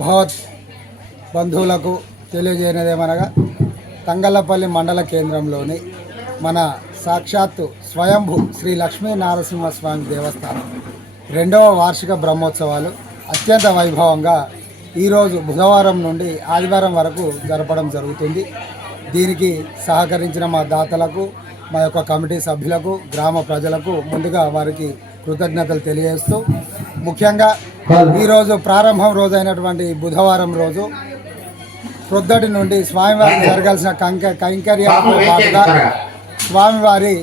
భవత్ బంధువులకు తెలియజేయనిదేమనగా తంగళ్ళపల్లి మండల కేంద్రంలోని మన సాక్షాత్తు స్వయంభూ శ్రీ లక్ష్మీ నారసింహ స్వామి దేవస్థానం రెండవ వార్షిక బ్రహ్మోత్సవాలు అత్యంత వైభవంగా ఈరోజు బుధవారం నుండి ఆదివారం వరకు జరపడం జరుగుతుంది. దీనికి సహకరించిన మా దాతలకు మా యొక్క కమిటీ సభ్యులకు గ్రామ ప్రజలకు ముందుగా వారికి కృతజ్ఞతలు తెలియజేస్తూ ముఖ్యంగా ఈరోజు ప్రారంభం రోజు అయినటువంటి బుధవారం రోజు ప్రొద్దటి నుండి స్వామివారికి జరగాల్సిన కంక కైంకర్యాలతో పాటుగా స్వామివారి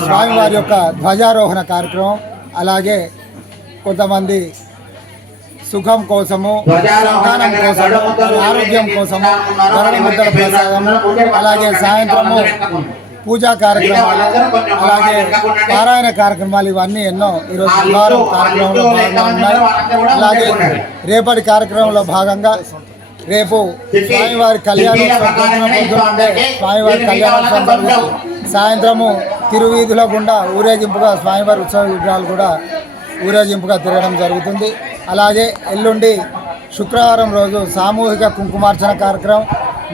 స్వామివారి యొక్క ధ్వజారోహణ కార్యక్రమం అలాగే కొంతమంది సుఖం కోసము సంతానం కోసము ఆరోగ్యం కోసము ధరణ ముద్దల ప్రసాదము అలాగే సాయంత్రము పూజా కార్యక్రమాలు అలాగే పారాయణ కార్యక్రమాలు ఇవన్నీ ఎన్నో ఈరోజు బుధవారం కార్యక్రమంలో ఉన్నాయి. అలాగే రేపటి కార్యక్రమంలో భాగంగా రేపు స్వామివారి పొద్దున్నే స్వామివారి కళ్యాణోత్సవం జరుగుతుంది. సాయంత్రము తిరువీధుల గుండా ఊరేగింపుగా స్వామివారి ఉత్సవ విగ్రహాలు కూడా ఊరేగింపుగా తిరగడం జరుగుతుంది. అలాగే ఎల్లుండి శుక్రవారం రోజు సామూహిక కుంకుమార్చన కార్యక్రమం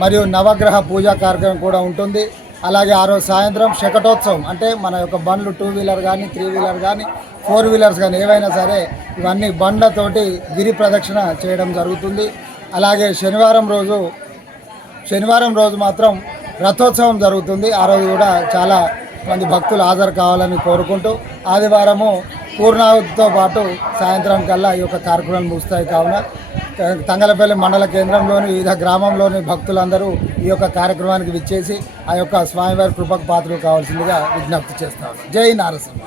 మరియు నవగ్రహ పూజా కార్యక్రమం కూడా ఉంటుంది. అలాగే ఆ రోజు సాయంత్రం శకటోత్సవం అంటే మన యొక్క బండ్లు టూ వీలర్ కానీ త్రీ వీలర్ కానీ ఫోర్ వీలర్స్ కానీ ఏవైనా సరే ఇవన్నీ బండ్లతోటి గిరి ప్రదక్షిణ చేయడం జరుగుతుంది. అలాగే శనివారం రోజు శనివారం రోజు మాత్రం రథోత్సవం జరుగుతుంది. ఆ రోజు కూడా చాలా మంది భక్తులు హాజరు కావాలని కోరుకుంటూ ఆదివారము పూర్ణాహుతితో పాటు సాయంత్రం కల్లా ఈ యొక్క కార్యక్రమాలు ముగుస్తాయి కావున తంగలపల్లి మండల కేంద్రంలోని వివిధ గ్రామంలోని భక్తులందరూ ఈ యొక్క కార్యక్రమానికి విచ్చేసి ఆ యొక్క స్వామివారి కృపకు పాత్రలు కావాల్సిందిగా విజ్ఞప్తి చేస్తాను. జై నారసింహ.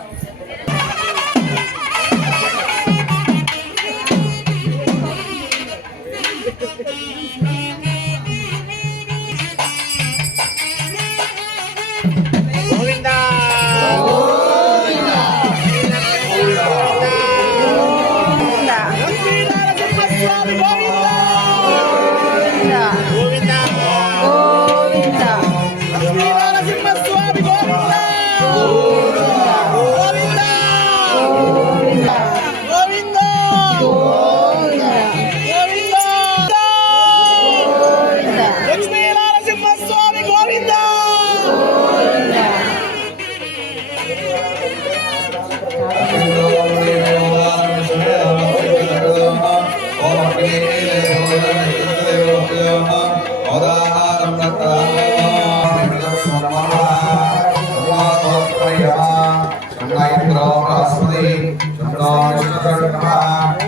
ब्रह्मस्पति ब्रह्मस्पति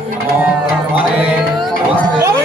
नमो ब्रह्मणे नमस्ते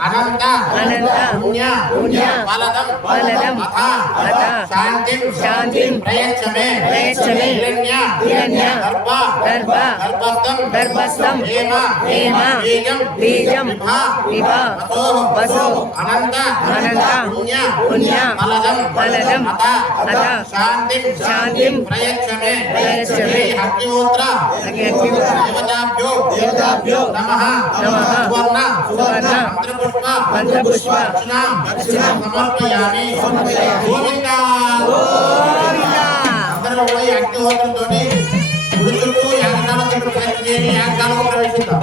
అనంత పుణ్య ఫలదం ఫలదం అథ అథ శాంతిం శాంతిం ప్రయచ్చమే ప్రయచ్చమే హిరణ్య హిరణ్య గర్భ గర్భ గర్భస్థం గర్భస్థం హేమ హేమ బీజం బీజం విభా విభా వసో వసో అనంత అనంత పుణ్య పుణ్య ఫలదం ఫలదం అథ అథ శాంతిం శాంతిం ప్రయచ్చమే ప్రయచ్చమే అగ్నిహోత్ర అగ్నిహోత్ర దేవతాభ్యో దేవతాభ్యో నమః నమః సువర్ణ సువర్ణ పుష్ప మంత్రపుష్ప దక్షిణాం అర్చన సమర్పయామి. గోవింద. అందరూ కూడా ఈ గుడి చుట్టూ చుట్టూ ప్రయత్నం ప్రవేశిద్దాం.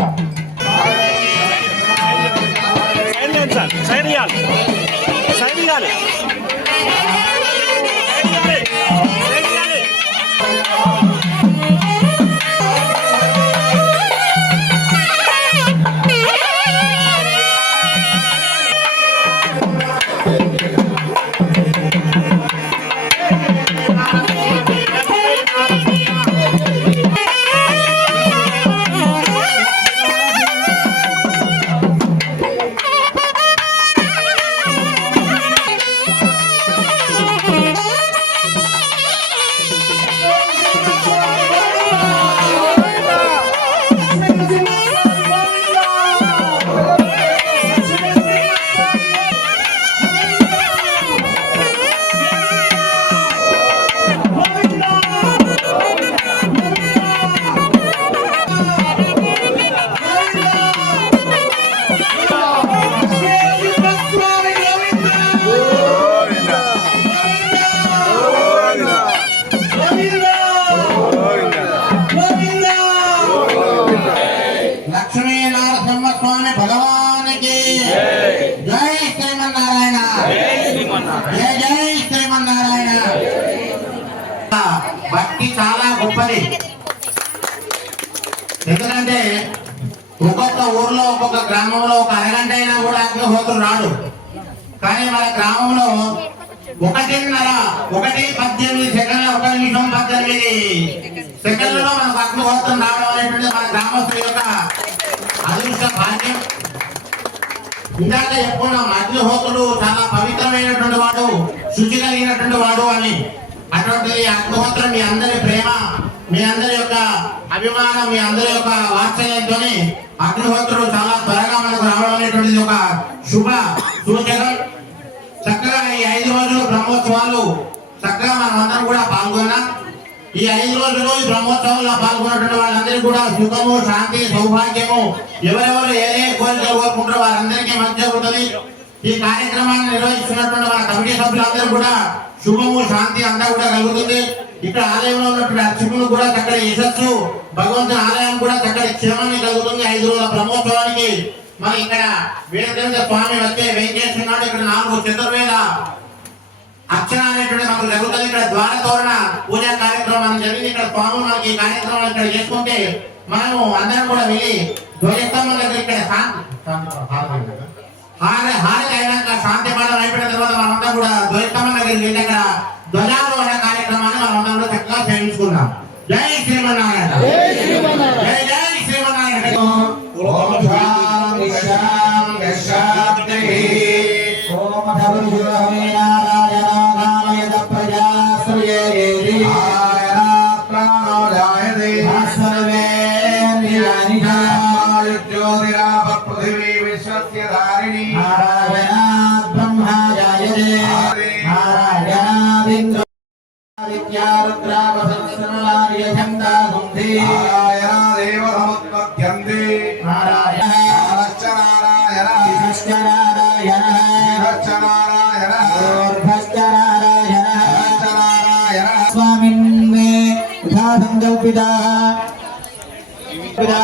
లక్ష్మీ నరసింహ స్వామి భగవానికి. జై శ్రీమన్నారాయణ. జై జై శ్రీమన్నారాయణ. భక్తి చాలా గొప్పది. ఎందుకంటే ఒక్కొక్క ఊర్లో ఒక్కొక్క గ్రామంలో ఒక అరగంట అయినా కూడా అగ్నిహోత్రుడు రాడు కానీ మన గ్రామంలో ఒకటిన్నర ఒకటి పద్దెనిమిది సెకండ్ల ఒక నిమిషం పద్దెనిమిది సెకండ్లలో మనకు అగ్నిహోత్రం రావడం అనేటువంటిది మన గ్రామస్తుల యొక్క అదృష్ట భాగ్యం ఇందాక చెప్పుకున్నాం అగ్నిహోత్రుడు చాలా పవిత్రమైనటువంటి వాడు శుచి కలిగినటువంటి వాడు అని. అటువంటి అగ్నిహోత్రం మీ అందరి ప్రేమ మీ అందరి యొక్క అభిమానం మీ అందరి యొక్క వాత్సల్యంతో అగ్నిహోత్రుడు చాలా త్వరగా మనకు రావడం అనేటువంటిది ఒక శుభ సూచకం. చక్కగా ఈ ఐదు రోజులు బ్రహ్మోత్సవాలు చక్కగా మనం అందరం కూడా పాల్గొన్నాం. ఈ ఐదు రోజులు ఈ బ్రహ్మోత్సవంలో పాల్గొన్నటువంటి వాళ్ళందరికీ కూడా సుఖము శాంతి సౌభాగ్యము. ఎవరెవరు ఏ ఏ కోరికలు కోరుకుంటారో వారందరికీ మంచి జరుగుతుంది ఈ కార్యక్రమాన్ని నిర్వహిస్తున్నటువంటి మన కమిటీ సభ్యులందరూ కూడా శుభము శాంతి అంతా కూడా కలుగుతుంది. ఇక్కడ ఆలయంలో ఉన్నటువంటి అర్చకులు కూడా చక్కటి యశస్సు భగవంతుని ఆలయం కూడా చక్కటి క్షేమాన్ని కలుగుతుంది ఐదు రోజుల బ్రహ్మోత్సవానికి. మన ఇక్కడ వీరదేవత స్వామి వచ్చే వెంకటేశ్వర ఇక్కడ నాలుగు చతుర్వేద అర్చన అనేటువంటి మనకు జరుగుతుంది ఇక్కడ ద్వార తోరణ పూజా కార్యక్రమం జరిగింది. ఇక్కడ స్వామి మనకి ఈ కార్యక్రమం ఇక్కడ చేసుకుంటే మనము అందరం కూడా వెళ్ళి ధ్వజస్తంభం దగ్గర ఇక్కడ శాంతి హార హారతి అయినాక శాంతి పాఠం అయిపోయిన తర్వాత మనమంతా కూడా ధ్వజస్తంభం దగ్గరికి వెళ్ళి అక్కడ ధ్వజారోహణ కార్యక్రమాన్ని మనమంతా కూడా చక్కగా సేవించుకున్నాం జై శ్రీమన్నారాయణ. నారాయణాత్ బ్రహ్మాజాయతే నారాయణాదింద్ర విద్యారుద్రావసంసనార్యచందాగుంధి నారాయణ శ్రీకృష్ణ నారాయణ ఊర్ధ్వశ్చ నారాయణ స్వామిన్మే యథా